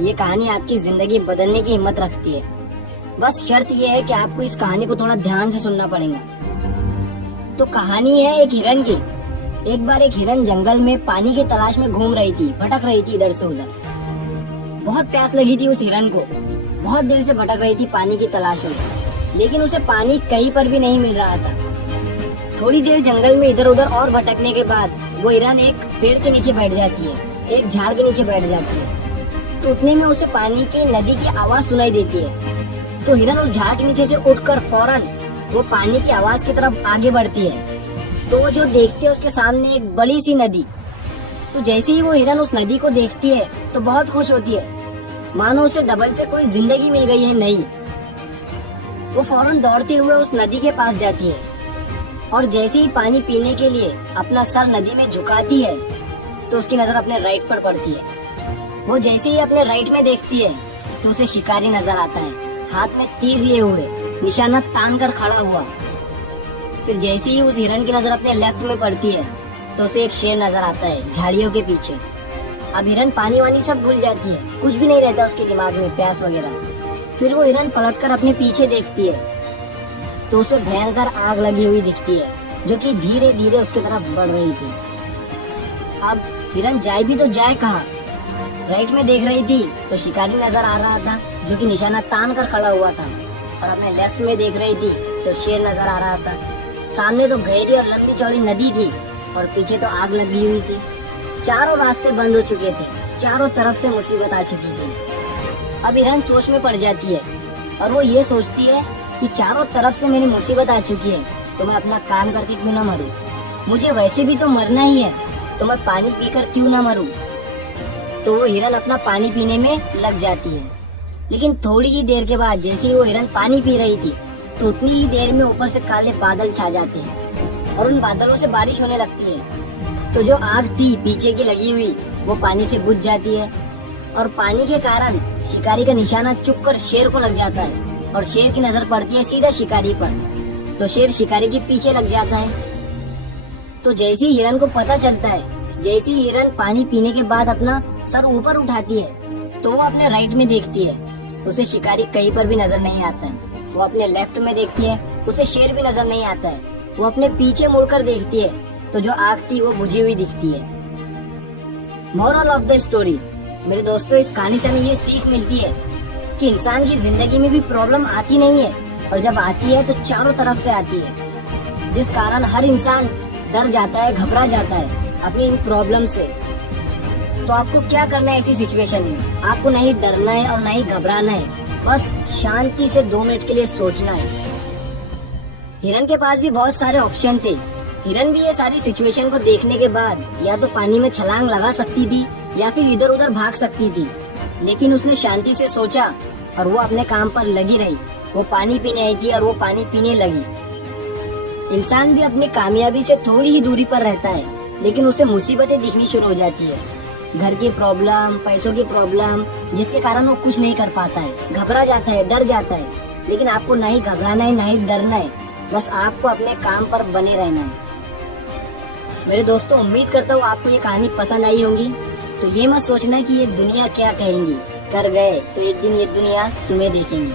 ये कहानी आपकी जिंदगी बदलने की हिम्मत रखती है। बस शर्त ये है कि आपको इस कहानी को थोड़ा ध्यान से सुनना पड़ेगा। तो कहानी है एक हिरन की। एक बार एक हिरन जंगल में पानी की तलाश में घूम रही थी, भटक रही थी इधर से उधर। बहुत प्यास लगी थी उस हिरन को, बहुत देर से भटक रही थी पानी की तलाश में, लेकिन उसे पानी कहीं पर भी नहीं मिल रहा था। थोड़ी देर जंगल में इधर उधर और भटकने के बाद वो हिरन एक पेड़ के नीचे बैठ जाती है, एक झाड़ के नीचे बैठ जाती है। तो उतने में उसे पानी की नदी की आवाज सुनाई देती है। तो हिरन उस झाड़ के नीचे से उठकर फौरन वो पानी की आवाज की तरफ आगे बढ़ती है। तो वो जो देखती है उसके सामने एक बड़ी सी नदी। तो जैसे ही वो हिरन उस नदी को देखती है तो बहुत खुश होती है, मानो उसे डबल से कोई जिंदगी मिल गई है नई। वो फौरन दौड़ते हुए उस नदी के पास जाती है और जैसे ही पानी पीने के लिए अपना सर नदी में झुकाती है तो उसकी नजर अपने राइट पर पड़ती है। वो जैसे ही अपने राइट में देखती है तो उसे शिकारी नजर आता है, हाथ में तीर लिए हुए, निशाना तान कर खड़ा हुआ। फिर जैसे ही उस हिरन की नजर अपने लेफ्ट में पड़ती है तो उसे एक शेर नजर आता है झाड़ियों के पीछे। अब हिरन पानी वानी सब भूल जाती है, कुछ भी नहीं रहता उसके दिमाग में, प्यास वगैरह। फिर वो हिरन पलटकर अपने पीछे देखती है तो उसे भयंकर आग लगी हुई दिखती है जो कि धीरे धीरे उसकी तरफ बढ़ रही थी। अब हिरन जाए भी तो जाए कहाँ? राइट में देख रही थी तो शिकारी नजर आ रहा था जो कि निशाना तान कर खड़ा हुआ था, और अपने लेफ्ट में देख रही थी तो शेर नजर आ रहा था। सामने तो गहरी और लंबी चौड़ी नदी थी और पीछे तो आग लगी हुई थी। चारों रास्ते बंद हो चुके थे, चारों तरफ से मुसीबत आ चुकी थी। अब हिरन सोच में पड़ जाती है और वो ये सोचती है कि चारों तरफ से मेरी मुसीबत आ चुकी है तो मैं अपना काम करके क्यों ना मरूं? मुझे वैसे भी तो मरना ही है, तो मैं पानी पीकर क्यों ना मरूं? तो वो हिरन अपना पानी पीने में लग जाती है। लेकिन थोड़ी ही देर के बाद जैसे ही वो हिरन पानी पी रही थी तो उतनी ही देर में ऊपर से काले बादल छा जाते हैं और उन बादलों से बारिश होने लगती है। तो जो आग थी पीछे की लगी हुई वो पानी से बुझ जाती है और पानी के कारण शिकारी का निशाना चुप कर शेर को लग जाता है और शेर की नजर पड़ती है सीधा शिकारी पर। तो शेर शिकारी के पीछे लग जाता है। तो जैसे ही हिरन को पता चलता है, जैसे ही हिरन पानी पीने के बाद अपना सर ऊपर उठाती है तो वो अपने राइट में देखती है, उसे शिकारी कहीं पर भी नजर नहीं आता है। वो अपने लेफ्ट में देखती है, उसे शेर भी नजर नहीं आता है। वो अपने पीछे मुड़कर देखती है तो जो आग थी वो बुझी हुई दिखती है। मोरल ऑफ द स्टोरी, मेरे दोस्तों, इस कहानी से हमें ये सीख मिलती है कि इंसान की जिंदगी में भी प्रॉब्लम आती नहीं है, और जब आती है तो चारों तरफ से आती है, जिस कारण हर इंसान डर जाता है, घबरा जाता है अपनी इन प्रॉब्लम से। तो आपको क्या करना है ऐसी सिचुएशन में? आपको नहीं डरना है और नहीं घबराना है, बस शांति से 2 मिनट के लिए सोचना है। हिरन के पास भी बहुत सारे ऑप्शन थे। हिरन भी ये सारी सिचुएशन को देखने के बाद या तो पानी में छलांग लगा सकती थी या फिर इधर उधर भाग सकती थी, लेकिन उसने शांति से सोचा और वो अपने काम पर लगी रही। वो पानी पीने आई थी और वो पानी पीने लगी। इंसान भी अपनी कामयाबी से थोड़ी ही दूरी पर रहता है, लेकिन उसे मुसीबतें दिखनी शुरू हो जाती है, घर की प्रॉब्लम, पैसों की प्रॉब्लम, जिसके कारण वो कुछ नहीं कर पाता है, घबरा जाता है, डर जाता है। लेकिन आपको नहीं घबराना है, नहीं डरना है, बस आपको अपने काम पर बने रहना है। मेरे दोस्तों, उम्मीद करता हूँ आपको ये कहानी पसंद आई होगी। तो ये मत सोचना कि ये दुनिया क्या कहेंगी, कर गए तो एक दिन ये दुनिया तुम्हें देखेंगी।